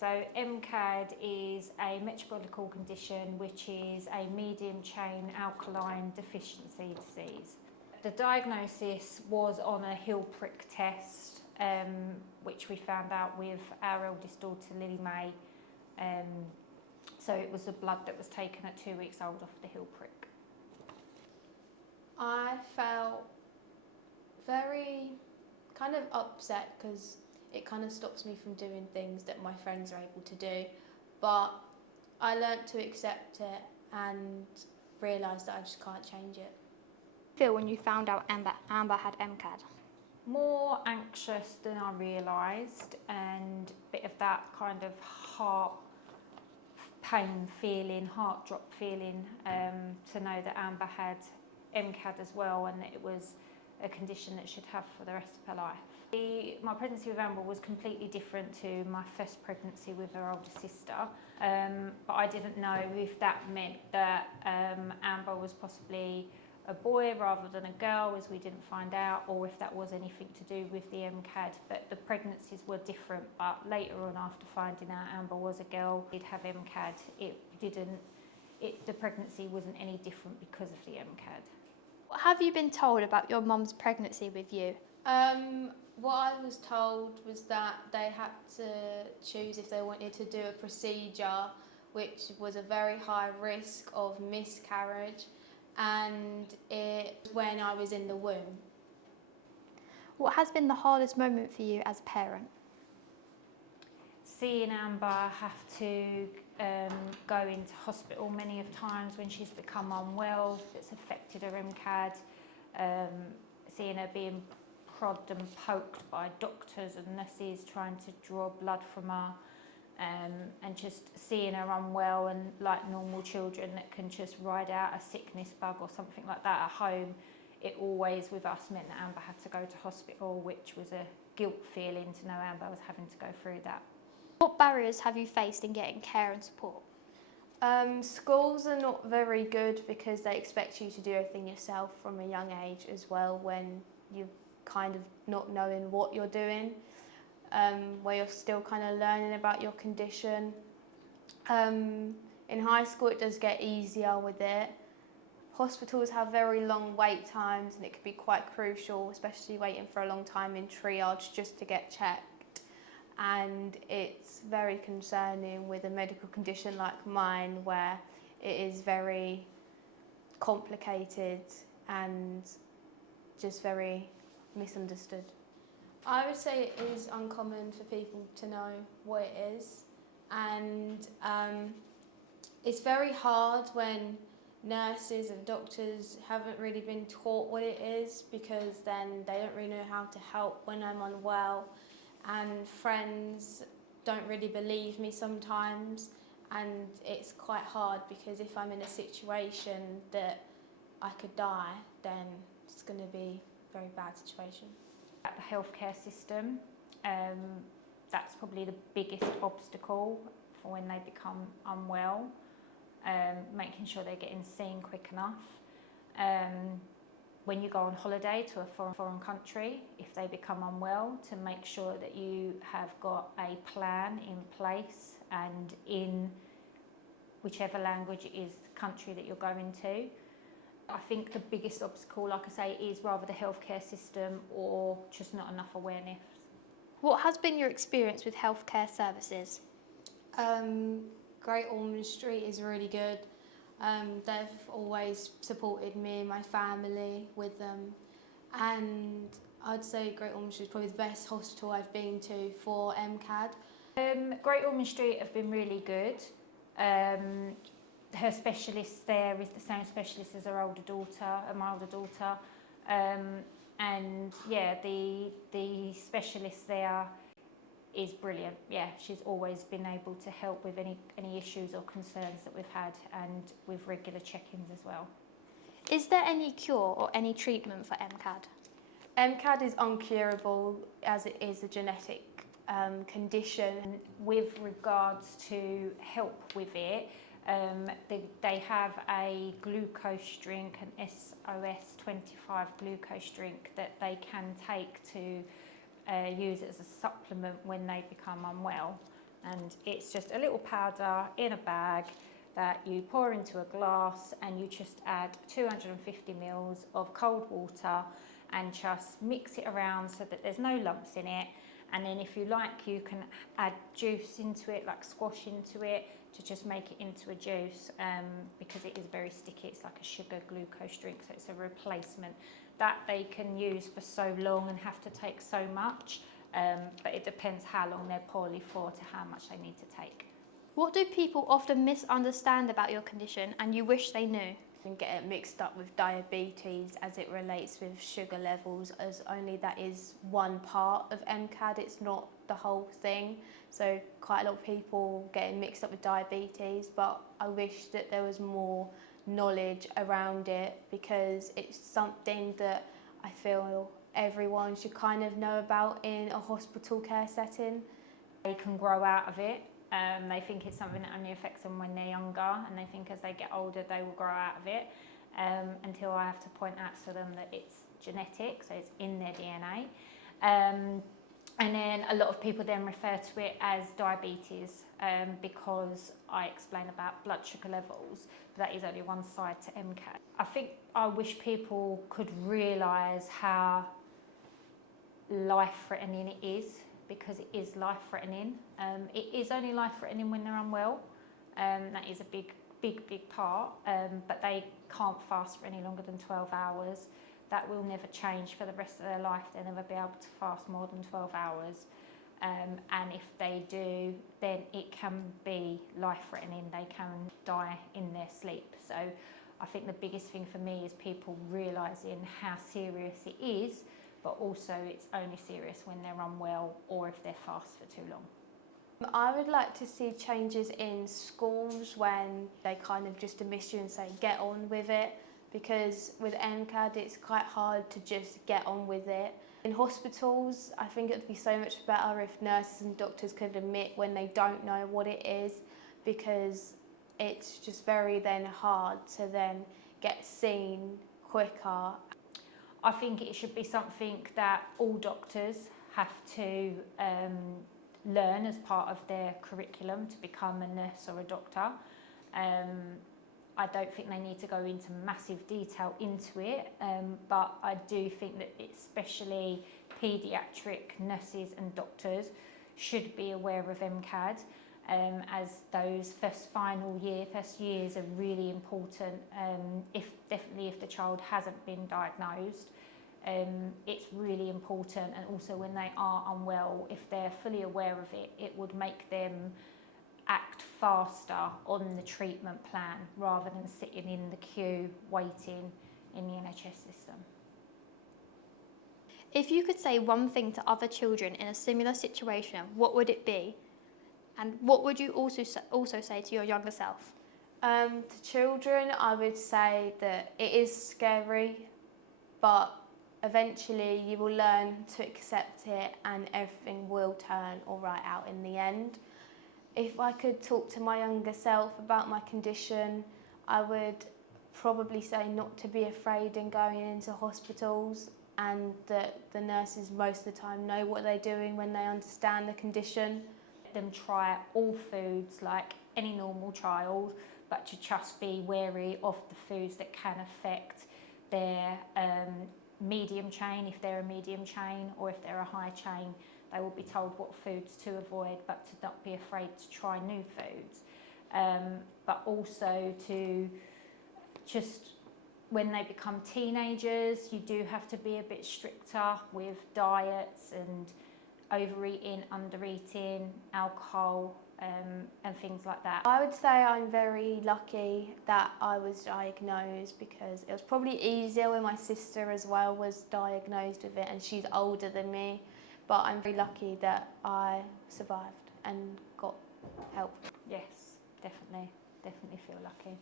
So MCADD is a metabolical condition which is a medium chain alkaline deficiency disease. The diagnosis was on a heel prick test, which we found out with our eldest daughter Lilly-May. So it was the blood that was taken at 2 weeks old off the heel prick. I felt very kind of upset because it kind of stops me from doing things that my friends are able to do, but I learnt to accept it and realised that I just can't change it. Feel when you found out Amber had MCADD? More anxious than I realised, and a bit of that kind of heart pain feeling, heart drop feeling, to know that Amber had MCADD as well, and that it was a condition that she'd have for the rest of her life. My pregnancy with Amber was completely different to my first pregnancy with her older sister, but I didn't know if that meant that Amber was possibly a boy rather than a girl, as we didn't find out, or if that was anything to do with the MCADD. But the pregnancies were different, but later on, after finding out Amber was a girl, did have MCADD, the pregnancy wasn't any different because of the MCADD. What have you been told about your mum's pregnancy with you? What I was told was that they had to choose if they wanted to do a procedure which was a very high risk of miscarriage, and it when I was in the womb. What has been the hardest moment for you as a parent? Seeing Amber have to go into hospital many of times when she's become unwell, it's affected her MCADD, seeing her being prodded and poked by doctors and nurses trying to draw blood from her, and just seeing her unwell, and like normal children that can just ride out a sickness bug or something like that at home, it always with us meant that Amber had to go to hospital, which was a guilt feeling to know Amber was having to go through that. What barriers have you faced in getting care and support? Schools are not very good because they expect you to do everything yourself from a young age as well, when you're kind of not knowing what you're doing, where you're still kind of learning about your condition. In high school it does get easier with it. Hospitals have very long wait times, and it can be quite crucial, especially waiting for a long time in triage just to get checked. And it's very concerning with a medical condition like mine, where it is very complicated and just very misunderstood. I would say it is uncommon for people to know what it is, and it's very hard when nurses and doctors haven't really been taught what it is, because then they don't really know how to help when I'm unwell, and friends don't really believe me sometimes, and it's quite hard because if I'm in a situation that I could die, then it's going to be a very bad situation. At the healthcare system, that's probably the biggest obstacle for when they become unwell, making sure they're getting seen quick enough. When you go on holiday to a foreign country, if they become unwell, to make sure that you have got a plan in place, and in whichever language it is the country that you're going to. I think the biggest obstacle, like I say, is rather the healthcare system or just not enough awareness. What has been your experience with healthcare services? Great Ormond Street is really good. They've always supported me and my family with them, and I'd say Great Ormond Street is probably the best hospital I've been to for MCADD. Great Ormond Street have been really good. Her specialist there is the same specialist as her older daughter, my older daughter, and yeah, the specialist there is brilliant. Yeah, she's always been able to help with any issues or concerns that we've had, and with regular check-ins as well. Is there any cure or any treatment for MCADD? MCADD is uncurable, as it is a genetic condition. And with regards to help with it, they have a glucose drink, an SOS 25 glucose drink that they can take to use it as a supplement when they become unwell. and it's just a little powder in a bag that you pour into a glass, and you just add 250 ml of cold water and just mix it around so that there's no lumps in it. And then if you like, you can add juice into it, like squash into it, to just make it into a juice, because it is very sticky. It's like a sugar glucose drink, so it's a replacement that they can use for so long and have to take so much, but it depends how long they're poorly for to how much they need to take. What do people often misunderstand about your condition and you wish they knew? And get it mixed up with diabetes as it relates with sugar levels, as only that is one part of MCADD, it's not the whole thing. So quite a lot of people getting mixed up with diabetes, but I wish that there was more knowledge around it, because it's something that I feel everyone should kind of know about in a hospital care setting. They can grow out of it. They think it's something that only affects them when they're younger, and they think as they get older they will grow out of it, until I have to point out to them that it's genetic, so it's in their DNA. And then a lot of people then refer to it as diabetes, because I explain about blood sugar levels, but that is only one side to MCADD. I think I wish people could realise how life-threatening it is, because it is life-threatening. It is only life-threatening when they're unwell. That is a big part, but they can't fast for any longer than 12 hours. That will never change for the rest of their life. They'll never be able to fast more than 12 hours. And if they do, then it can be life-threatening. They can die in their sleep. So I think the biggest thing for me is people realising how serious it is, but also it's only serious when they're unwell or if they're fast for too long. I would like to see changes in schools when they kind of just dismiss you and say get on with it, because with MCADD it's quite hard to just get on with it. In hospitals, I think it would be so much better if nurses and doctors could admit when they don't know what it is, because it's just very then hard to then get seen quicker. I think it should be something that all doctors have to learn as part of their curriculum to become a nurse or a doctor. I don't think they need to go into massive detail into it, but I do think that especially paediatric nurses and doctors should be aware of MCADD, as those first years are really important. Definitely if the child hasn't been diagnosed, it's really important, and also when they are unwell, if they're fully aware of it, it would make them act faster on the treatment plan rather than sitting in the queue waiting in the NHS system. If you could say one thing to other children in a similar situation, what would it be? And what would you also say to your younger self? To children, I would say that it is scary, but eventually you will learn to accept it and everything will turn all right out in the end. If I could talk to my younger self about my condition, I would probably say not to be afraid in going into hospitals, and that the nurses most of the time know what they're doing when they understand the condition. Let them try all foods like any normal child, but to just be wary of the foods that can affect their medium chain, if they're a medium chain, or if they're a high chain. They will be told what foods to avoid, but to not be afraid to try new foods. But also to just, when they become teenagers, you do have to be a bit stricter with diets and overeating, undereating, alcohol, and things like that. I would say I'm very lucky that I was diagnosed, because it was probably easier when my sister as well was diagnosed with it, and she's older than me. But I'm very lucky that I survived and got help. Yes, definitely feel lucky.